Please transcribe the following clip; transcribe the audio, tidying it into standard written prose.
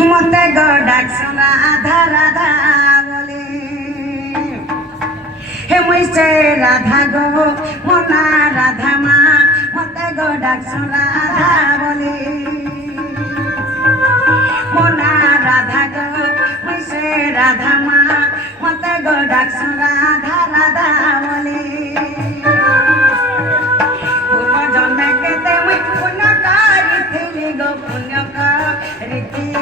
মতে গো ডাকছো রাধা রাধা বলে হে মুইছে রাধা গো মনা রাধা মা মতে গো ডাকছো রাধা বলে মনা রাধা গো মুইছে রাধা মা মতে গো ডাকছো রাধা রাধা বলে পূর্ব জন্মে কেতে মুই পুণ্য করিଥିଲି গো পুণ্য করিଥିଲି